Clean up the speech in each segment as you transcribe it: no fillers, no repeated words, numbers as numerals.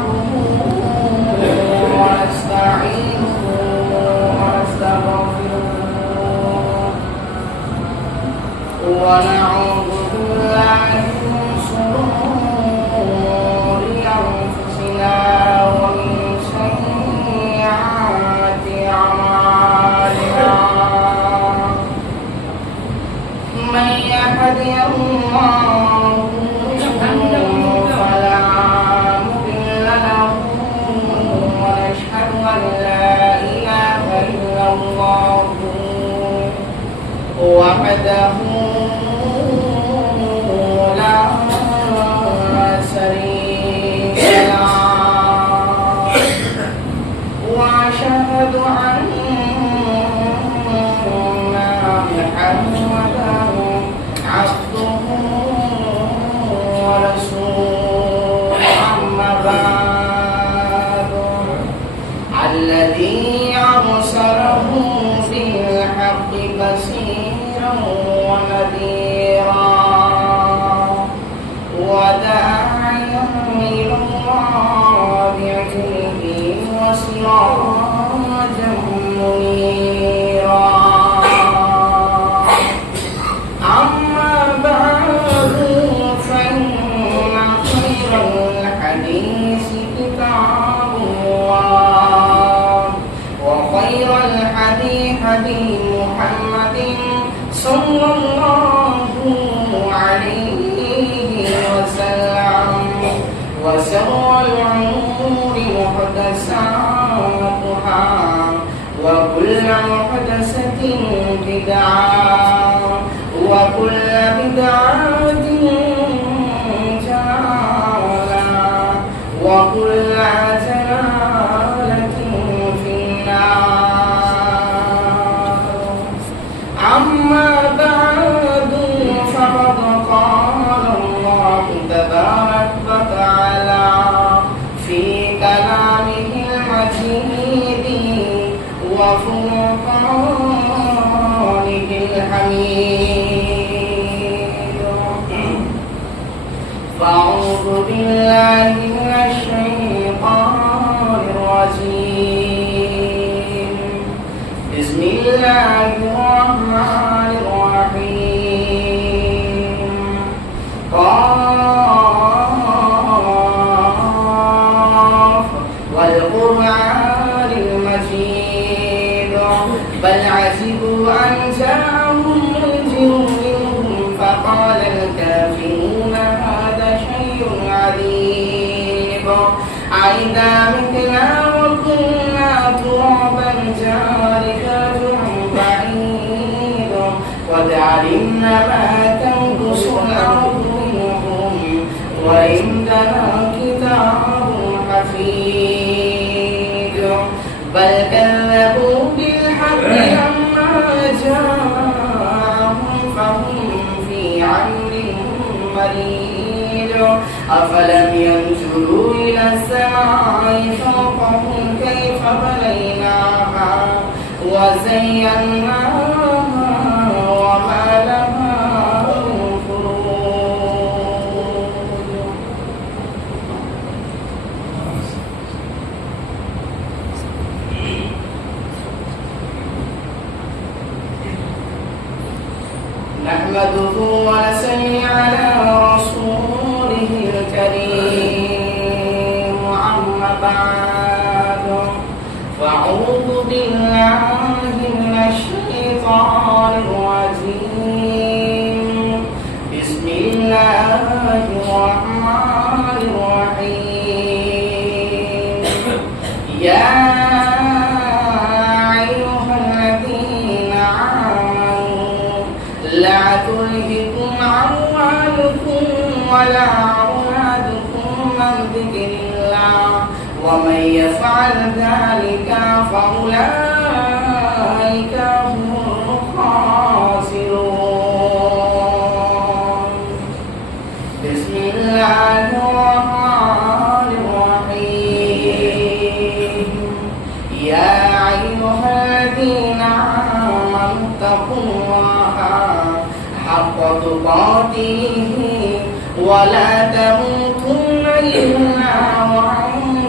نحمده ونستعينه ونستغفره ونعوذ بالله من شرور أنفسنا ومن سيئات أعمالنا من يهده الله فلا مضل له ونشهد أن لا إله إلا الله وحده لا شريك له وأشهد أن محمدا عبده ورسوله أما بعد الذي أرسله بالحق بشيرا ونذيرا وداعيا إلى الله بإذنه وسراجا منيرا أما بعد فإن خير الحديث كتاب الله وخير الهدي هدي محمد صلى الله عليه وسلم وشر الأمور محدثاتها وكل محدثة بدعة وكل بدعة ضلالة وكل ضلالة في النار أما بعد فقد قال الله تبارك وتعالى في كلامه المجيد وفرقانه الحميد فأعوذ بالله من الشيطان الرجيم بسم الله الرحمن الرحيم قاف والقرآن المجيد بل عجبوا أن جاءهم منذر منهم فقال الكافرون هذا شيء عجيب أإذا متنا وكنا ترابا ذلك رجع بعيد قد علمنا ما تنقص الأرض منهم وعندنا كتاب حفيظ بل كذبوا بالحق لما جاءهم فهم في عمر مريج أفلم ينظروا إلى السماء فوقهم كيف بنيناها وزيناها وما لها من فروج نحمده ونصلي على رسوله الكريم أما بعد فأعوذ بالله من الشيطان الرجيم بسم الله الرحمن الرحيم يا أيها الذين آمنوا لا تلهكم أموالكم ولا أولادكم عن ذكر الله ومن يفعل ذلك فأولئك هم الخاسرون بسم الله الرحمن الرحيم يا أيها الذين آمنوا اتقوا الله حق تقاته ولا تموتن إلا وأنتم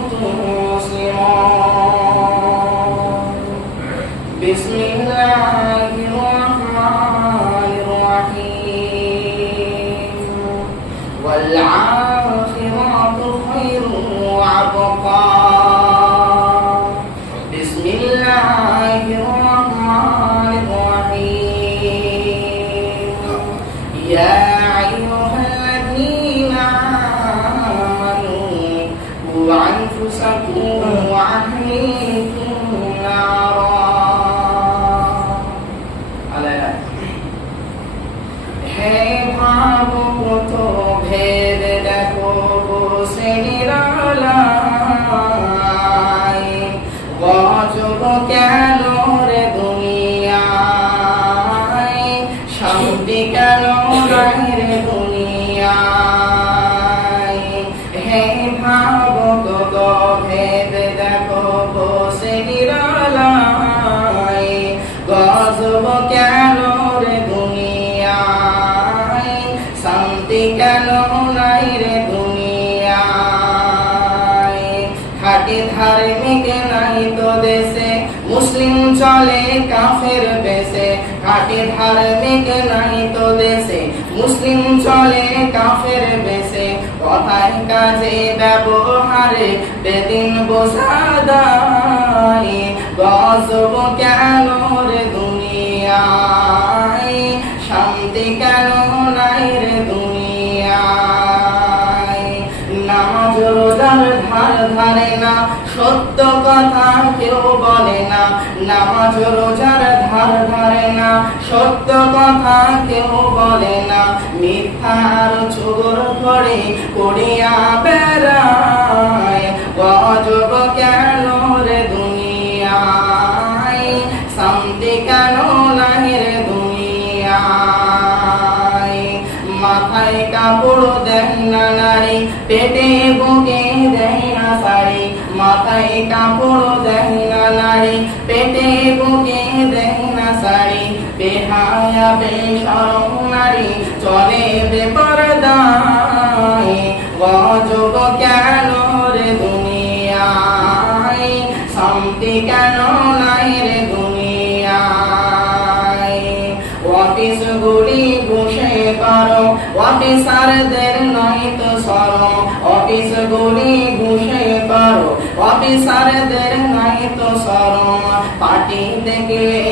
وأهليكم نارا হে ভাবুক তো ভেদ দেখো বসে নিরালায় গজব কেন রে দুনিয়ায় শান্তি কেন নাই রে দুনিয়ায় হে ভাবুক তো ভেদ দেখো বসে নিরালায় গজব কেন রে দুনিয়ায় শান্তি কেন নাই রে দুনিয়ায় খাঁটি ধার্মিক নাই তো দেশে মুসলিম চলে কাফের বেশে খাঁটি ধার্মিক নাই তো দেশে মুসলিম চলে কাফের বেশে কথায় কাজে ব্যবহারে বেদিন বোঝা দায় গজব কেন রে দুনিয়ায় শান্তি কেন নাই রে দুনিয়ায় নামাজ রোজার ধার ধারে না সত্য কথা কেউ বলে না নামাজ রোজার ধার ধারে না সত্য কথা কেউ বলে না মিথ্যার চোর করে করিয়া বেড়ায় গজব কেন রে দুনিয়ায় শান্তি কেন নাই রে দুনিয়ায় মাথায় কাপড় দেয় না নারী পেটে বুকে দেয় না শাড়ি মাথায় কাপড় দেয় না নারী পেটে বুকে দেয় না শাড়ি বেহায়া বেশরম নারী চলে বেপরদায় গজব কেন রে দুনিয়ায় শান্তি কেন নাই রে দুনিয়ায় অফিস গুলি বসে করো অফিসারদের নয় তো সরো অফিস গুলি বসে করো অফিসারদের নয় তো সরো পার্টি দেখলে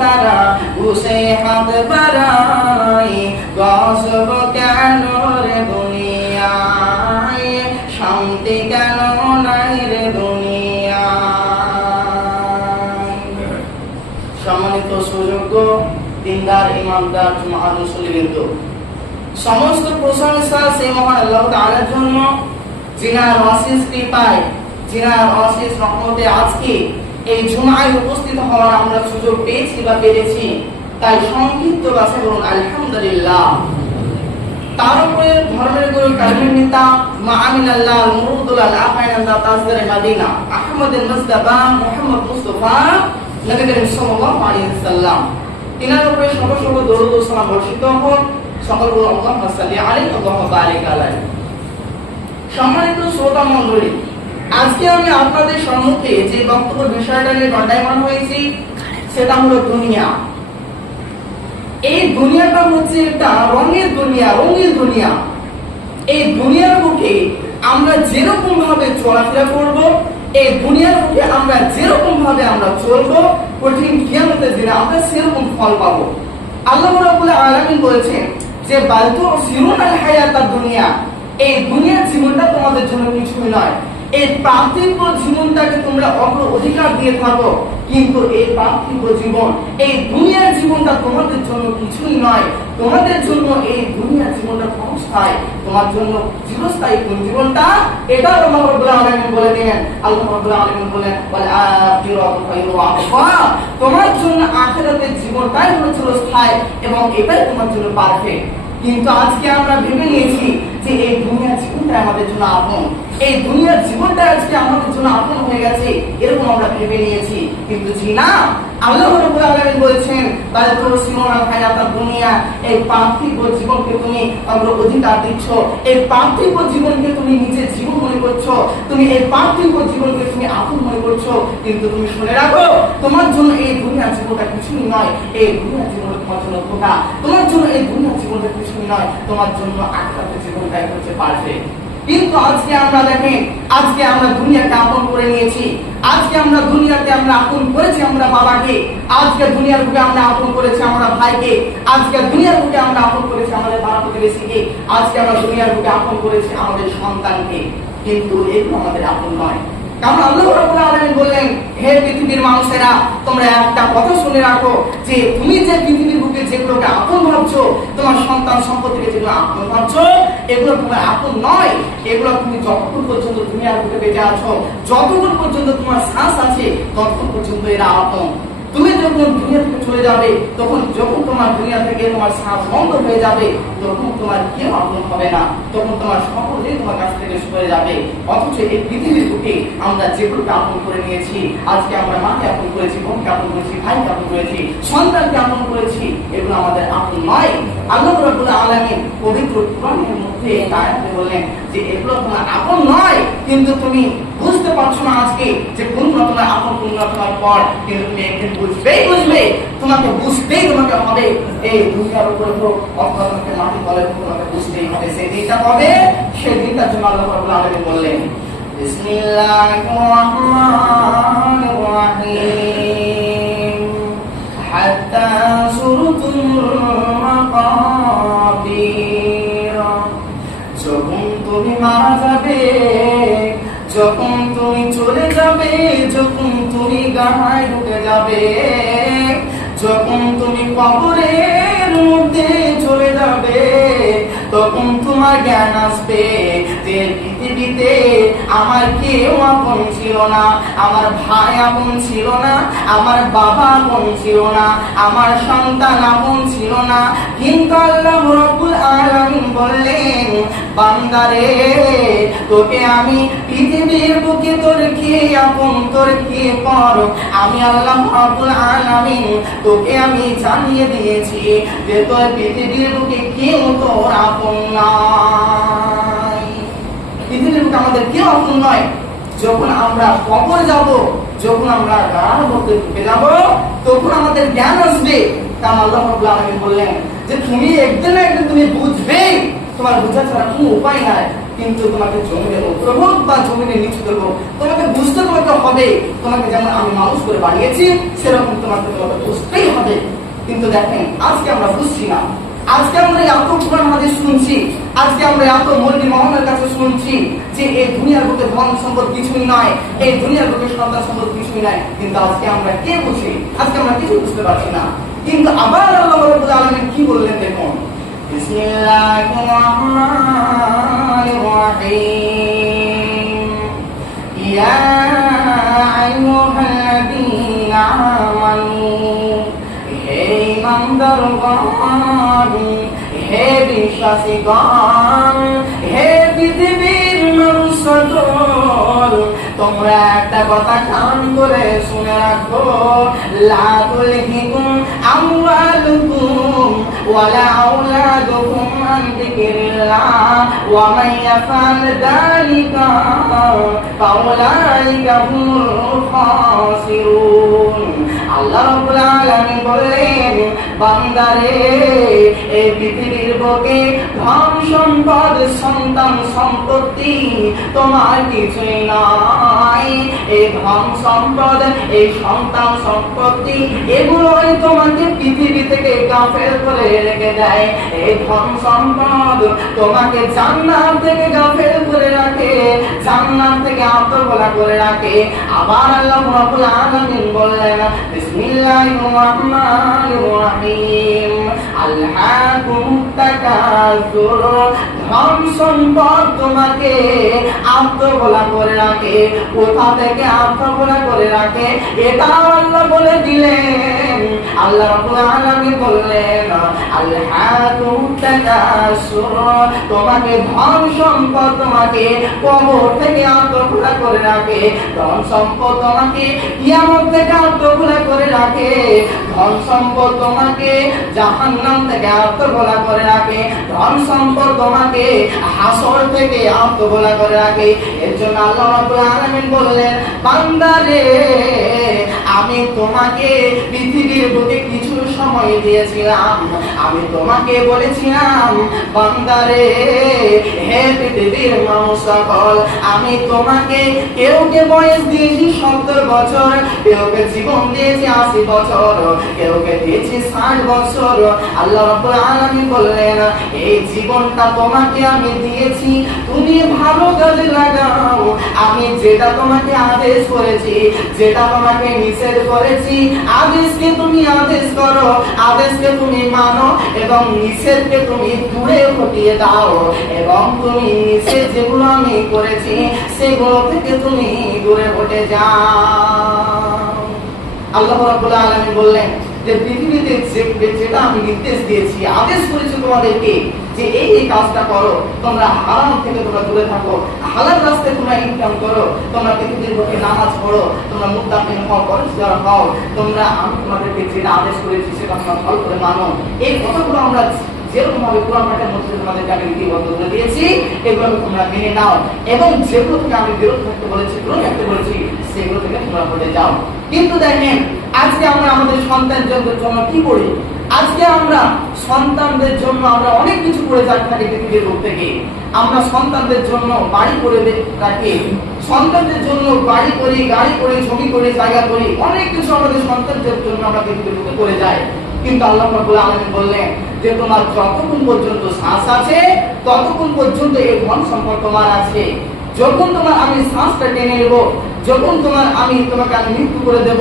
তারা ঘুষে হাত বাড়ায় গজব কেন রে দুনিয়ায় শান্তি কেন নাই রে দুনিয়ায় সম্মানিত সুযোগ্য দিনদার ইমানদার জুমার মুসল্লিবৃন্দ সমস্ত প্রশংসা সেই মহান আল্লাহ তাআলার জন্য যিনার অশেষ কৃপায় যিনার অশেষ রহমতে আজকে এই জুমায় উপস্থিত হওয়ার আমরা সুযোগ পেয়েছি বা পেরেছি তাই সংক্ষিপ্ত ভাষায় বলুন আলহামদুলিল্লাহ। তার উপরে ধর্মের গুরু কালিমের নেতা মাআমিন আল্লাহ মুরুদুল আল-আফাইনান্দা তাজদারে মাদিনা আহমদুল মুস্তাফা মুহাম্মদ মুস্তাফা নবী করিম সাল্লাল্লাহু আলাইহি ওয়াসাল্লাম তিনার উপরে সমস্ত দরুদ ও সালাম বর্ষিত হোক সকল বলুন আল্লাহুম্মা সাল্লি আলাইহি ওয়া বারিক আলাইহি। সম্মানিত শ্রোতা মণ্ডলী, আজকে আমি আপনাদের সম্মুখে যে বক্তব্য বিষয়টা নিয়ে দণ্ডায়মান হয়েছি সেটা হলো দুনিয়া। এই দুনিয়াটা হচ্ছে একটা রঙের দুনিয়া, রঙিন দুনিয়া। এই দুনিয়ার বুকে আমরা যেরকম ভাবে চলাফেরা করব, এই দুনিয়ার বুকে আমরা যেরকম ভাবে আমরা চলবো, কঠিন কিয়ামতের দিনে আমরা সেরকম ফল পাবো। আল্লাহ রাব্বুল আলামিন বলেছেন যে বালতু সিরুনাল হায়াতাদ দুনিয়া, এই দুনিয়ার জীবনটা তোমাদের জন্য কিছুই নয়। এই পার্থিব জীবনটাকে তোমরা অধিকার দিয়ে থাকো, কিন্তু এই পার্থিব জীবন, এই দুনিয়ার জীবনটা তোমাদের জন্য কিছুই নয়। তোমাদের জন্য এই দুনিয়ার জীবনটা ক্ষণস্থায়ী, তোমার জন্য চিরস্থায়ী কোন জীবনটা এটা আল্লাহ রাব্বুল আলামিন বলে দেন। আল্লাহ রাব্বুল আলামিন বলেন ওয়াল আখিরাতু খায়রু ওয়া আবকা, তোমার জন্য আখিরাতের জীবনটাই হলো চিরস্থায়ী এবং এটাই তোমার জন্য পারফেক্ট। কিন্তু আজকে আমরা ভেবে নিয়েছি যে এই দুনিয়ার জীবনটা আমাদের জন্য আপন, এই দুনিয়ার জীবনটা আজকে আমাদের জন্য আপন হয়ে গেছে, এরকম আমরা ভেবে নিয়েছি। কিন্তু জি না, আল্লাহ রাব্বুল আলামিন বলেছেন বালতু সিরুনাল হায়াতাদ দুনিয়া, এই পার্থিব জীবনকে তুমি অধিকার দিচ্ছ, এই পার্থিব জীবনকে তুমি নিজের জীবন মনে করছো, তুমি এই পার্থিব জীবনকে তুমি আপন মনে করছো। কিন্তু তুমি শুনে রাখো, তোমার জন্য এই দুনিয়ার জীবনটা কিছুই নয়। এই দুনিয়ার জীবনটা তোমার জন্য ধোঁকা, তোমার জন্য এই দুনিয়ার জীবনটা কিছুই নয়, তোমার জন্য আখিরাতের জীবনটাই হচ্ছে পারফেক্ট। কিন্তু আজকে আমরা দেখেন, আজকে আমরা দুনিয়াকে আপন করে নিয়েছি, আজকে আমরা দুনিয়াতে আমরা আপন করেছি আমরা বাবাকে, আজকে দুনিয়ার বুকে আমরা আপন করেছি আমরা ভাইকে, আজকে দুনিয়ার বুকে আমরা আপন করেছি আমাদের পাড়া প্রতিবেশীকে, আজকে আমরা দুনিয়ার বুকে আপন করেছি আমাদের সন্তানকে। কিন্তু এগুলো আমাদের আপন নয়। কারণ আল্লাহ রাব্বুল আলামিন বললেন, হে পৃথিবীর মানুষেরা, তোমরা একটা কথা শুনে রাখো যে তুমি যে পৃথিবীর বুকে যেগুলোকে আপন ভাবছো, তোমার সন্তান সম্পত্তিকে যেগুলো আপন ভাবছো, এগুলো তোমার আপন নয়। এগুলো তুমি যতক্ষণ পর্যন্ত দুনিয়ার বুকে বেঁচে আছো, যতক্ষণ পর্যন্ত তোমার শ্বাস আছে, ততক্ষণ পর্যন্ত এরা আপন। তুমি যখন দুনিয়া থেকে চলে যাবে, যখন তোমার দুনিয়া থেকে তোমার শ্বাস বন্ধ হয়ে যাবে, তখন তোমার কেউ আপন হবে না, তখন তোমার সকলেই তোমার কাছ থেকে সরে যাবে। অথচ এই পৃথিবীর বুকে আমরা যেগুলোকে আপন করে নিয়েছি, আজকে আমরা মাকে আপন করেছি, বোনকে আপন করেছি, ভাইকে আপন করেছি, সন্তানকে আপন করেছি, এগুলো আমাদের আপন নয়। আল্লাহ রাব্বুল আলামিন পবিত্র কোরআনের মধ্যে এই আয়াতে বলেন যে এগুলো তোমার আপন নয়, কিন্তু তুমি বুঝতে পারছো না আজকে যে কোনগুলো তোমার আপন, কোনগুলো তোমার পর, কিন্তু তুমি একদিন বুঝবে, তোমাকে বুঝতেই তোমাকে হবে। এই দুনিয়ার উপরে হোক অথবা তোমাকে মাটি তলে হোক, তোমাকে বুঝতেই হবে। সেই দিনটা কবে? সেই দিনটার জন্য আল্লাহ রাব্বুল আলামিন বললেন, বিসমিল্লাহির রাহমানির রাহিম, হাত্তা সুরতুল মাকাবির। যখন তুমি মারা যাবে, যখন তুমি চলে যাবে, যখন তুমি গাহায় ঢুকে যাবে, যখন তুমি কবরের মধ্যে চলে যাবে, তখন তোমার জ্ঞান আসবে যে পৃথিবীতে আমার কেউ আপন ছিল না, আমার ভাই আপন ছিল না, আমার বাবা আপন ছিল না, আমার সন্তান আপন ছিল না। কিন্তু আল্লাহ রাব্বুল আলামিন বললেন, বান্দারে, তোকে আমি পৃথিবীর বুকে তোর কে আপন, তোর কে পর, আমি আল্লাহ রাব্বুল আলামিন তোকে আমি জানিয়ে দিয়েছি যে তোর পৃথিবীর বুকে কেউ তোর আপন নাই। পৃথিবীর বুকে আমাদের কেউ আপন নয়। যখন আমরা কবর যাব, যখন আমরা গাড়ার মধ্যে ঢুকে যাব, তখন আমাদের জ্ঞান আসবে। কারণ আল্লাহ রাব্বুল আলামিন বললেন যে তুমি একদিন না একদিন তুমি বুঝবে, তোমার বোঝা ছাড়া কোনো উপায় নাই। কিন্তু তোমাকে জমিনের উপরে হোক বা জমিনের নিচে দেবো, তোমাকে বুঝতে তোমাকে হবে। তোমাকে যেমন আমি মানুষ করে বানিয়েছি, সেরকম তোমাকে বুঝতেই হবে। কিন্তু দেখেন, আজকে আমরা বুঝছি না। আজকে আমরা এত কোরআন হাদিস শুনছি, আজকে আমরা এত মৌলবী মাওলানার কাছে শুনছি যে এই দুনিয়ার বুকে ধন সম্পদ কিছুই নয়, এই দুনিয়ার বুকে সন্তান সম্পদ কিছুই নাই। কিন্তু আজকে আমরা কে বুঝি? আজকে আমরা কিছু বুঝতে পারছি না। কিন্তু আবার আল্লাহ রাব্বুল আলামিন কি বললেন দেখুন, বিসমিল্লাহির রাহমানির রাহিম, ইয়া আইয়ুহাল্লাযীনা আমানু, হে ইমানদারগণ, হে বিশ্বাসীগণ, হে পৃথিবীর মানুষগণ, তোমরা একটা কথা কান করে শুনে রাখো, লা তুলহিকুম আমওয়ালুকুম ওয়ালা আওলাদুকুম আন যিকরিল্লাহ ওয়া মান ইয়াফআল যালিকা ফাউলাইকা হুমুল খাসিরুন। আল্লাহ রাব্বুল আলামিন বলেন, বান্দারে, এই পৃথিবীর বুকে ধন সম্পদ, সন্তান সম্পত্তি তোমার কিছুই নাই। এই ধন সম্পদ, এই সন্তান সম্পত্তি, এগুলোই তোমাকে পৃথিবী থেকে গাফেল করে রেখে দেয়। এই ধন সম্পদ তোমাকে জান্নাত থেকে গাফেল করে রাখে, জান্নাত থেকে আত্মভোলা করে রাখে। আবার আল্লাহ রাব্বুল আলামিন বললেন, বিসমিল্লাহির রাহমানির রাহিম, আলহাকুমুত তাকাসুর, ধন সম্পদ তোমাকে আত্মভোলা করে রাখে। কোথা থেকে আত্মভোলা করে রাখে এটা আল্লাহ বলে দিলেন। আল্লাহ রাব্বুল আলামিন বললেন, আলহাকুমুত তাকাসুর, তোমাকে ধন সম্পদ তোমাকে কবর থেকে আত্মভোলা করে রাখে, ধন সম্পদ তোমাকে কিয়ামত থেকে আত্মভোলা করে রাখে, ধন সম্পদ তোমাকে জাহান্নাম থেকে আত্মভোলা করে রাখে, ধন সম্পদ তোমাকে হাসর থেকে আত্মভোলা করে রাখে। এর জন্য আল্লাহ রাব্বুল আলামিন বললেন, বান্দারে, আমি তোমাকে পৃথিবীর বুকে কিছু সময় দিয়েছিলাম, আমি তোমাকে বলেছিলাম, বান্দারে, হে পৃথিবীর মানুষ সকল, আমি তোমাকে তোমাকে, কেউকে বয়স দিয়েছি 70 বছর, কেউকে জীবন দিয়েছি 80 বছর, কেউকে দিয়েছি 60 বছর। আল্লাহ রাব্বুল আলামিন বললেন, এই জীবনটা তোমাকে আমি দিয়েছি, তুমি ভালো কাজে লাগাও। আমি যেটা তোমাকে আদেশ করেছি, যেটা তোমাকে নিষেধ করেছি, আদেশকে তুমি আদেশ করো, আদেশকে তুমি মানো, এবং নিষেধকে তুমি দূরে হটিয়ে দাও, এবং তুমি নিষেধ যেগুলো আমি করেছি সেগুলো থেকে তুমি দূরে হটে যাও। আল্লাহ রাব্বুল আলামিন বললেন যে পৃথিবীতে যেটা আমি নির্দেশ দিয়েছি, আদেশ করেছি তোমাদেরকে যে এই কাজটা করো, তোমরা হারাম থেকে তোমরা দূরে থাকো, হালাল রাস্তায় তোমরা ইনকাম করো, তোমরা পৃথিবীর বুকে নামাজ পড়ো, তোমরা মুত্তাকিন হও, পরহেজগার হও, তোমরা আমি তোমাদেরকে যেটা আদেশ করেছি সেটা তোমরা ভালো করে মানো। এই কথাগুলো আমরা যেরকম ভাবে কোরআন পাঠের মধ্যে তোমাদেরকে আমি লিপিবদ্ধ করে দিয়েছি, এগুলো তোমরা মেনে নাও, এবং যেগুলো থেকে আমি বিরত থাকতে বলেছি, দূরে থাকতে বলেছি, সেগুলো থেকে তোমরা হটে যাও। কিন্তু দেখেন, আজকে আমরা আমাদের সন্তানদের জন্য কি করি? আজকে আমরা সন্তানদের জন্য আমরা অনেক কিছু করে যাচ্ছি থাকি পৃথিবীর বুক থেকে। আমরা সন্তানদের জন্য বাড়ি করে রাখি, সন্তানদের জন্য বাড়ি করি, গাড়ি করি, জমি করি, জায়গা করি, অনেক কিছু আমাদের সন্তানদের জন্য আমরা পৃথিবীর বুকে করে যাই। কিন্তু আল্লাহ রাব্বুল আলামিন বললেন যে তোমার যতক্ষণ পর্যন্ত শ্বাস আছে ততক্ষণ পর্যন্ত এই ধন সম্পদ তোমার আছে। যখন তোমার আমি শ্বাসটা টেনে নেব, যখন তোমাকে আমি মৃত্যু করে দেব,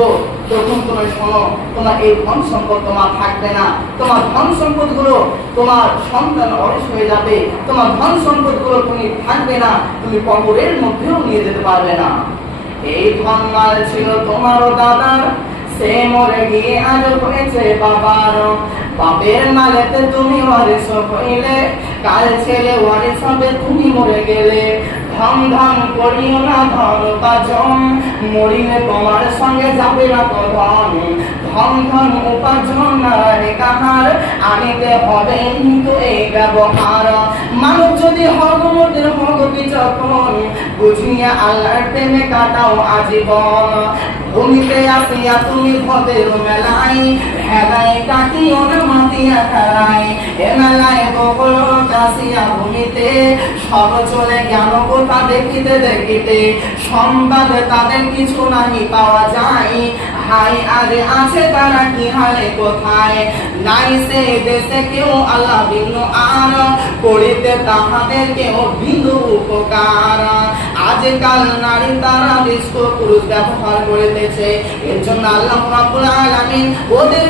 তখন তোমার শোনো, তোমার এই ধন সম্পদ তোমার থাকবে না। তোমার ধন সম্পদ গুলো তোমার সন্তান অরস হয়ে যাবে, তোমার ধন সম্পদ গুলো তুমি থাকবে না, তুমি কবরের মধ্যেও নিয়ে যেতে পারবে না। এই ধন মাল ছিল তোমারও দাদার, সে মরে গিয়ে আজ হয়েছে বাবার। বাপের মালেতে তুমি ওয়ারিস হইলে, কাল ছেলে ওয়ারিস হবে তুমি মরে গেলে। ধন ধন করিও না ধন উপার্জন, মরিলে তোমার সঙ্গে যাবে না তো ধন। ধন ধন উপার্জন না রে কাহার, আনিতে হবে কিন্তু এই ব্যবহার। মানুষ যদি হক মতের হক বিচক্ষণ, বুঝিয়া আল্লাহর প্রেমে কাটাও আজীবন। ভূমিতে আসিয়া তুমি ভদের মেলাই, হেলাই কাটিও না মাতিয়া খেলাই। এ মেলায় বকল কাশিয়া ভূমিতে, সব চলে জ্ঞান কথা দেখিতে দেখিতে। সংবাদ তাদের কিছু নাহি পাওয়া যায়, হাই আরে আছে তারা কি হালে কোথায়। নাই সে দেশে কেউ আল্লাহ বিঘ্ন আর, করিতে তাহাদের কেউ বিন্দু উপকার। আজকাল নারী তারা পুরুষ ব্যবহার করিতেছে, এর জন্য আল্লাহ রাব্বুল আলামিন ওদের